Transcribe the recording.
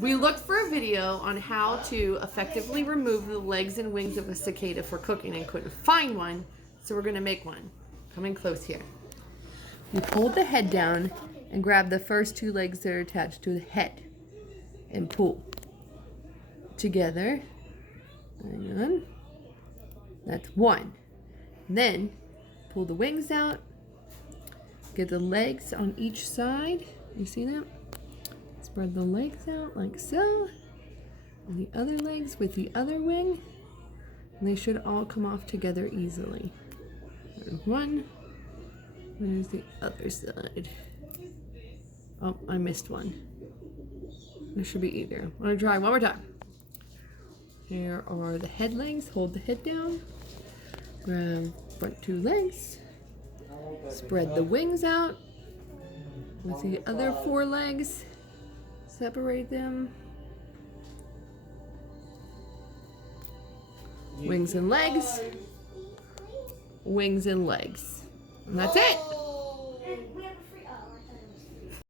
We looked for a video on how to effectively remove the legs and wings of a cicada for cooking and couldn't find one, so we're gonna make one. Coming close here. You hold the head down and grab the first two legs that are attached to the head and pull together. Hang on. That's one. Then pull the wings out. Get the legs on each side. You see that? Spread the legs out like so. And the other legs with the other wing. And they should all come off together easily. There's one. There's the other side. Oh, I missed one. There should be either. I'm gonna try one more time. Here are the head legs. Hold the head down. Grab front two legs. Spread the wings out with the other four legs. Separate them. Wings and legs. Wings and legs. And that's it.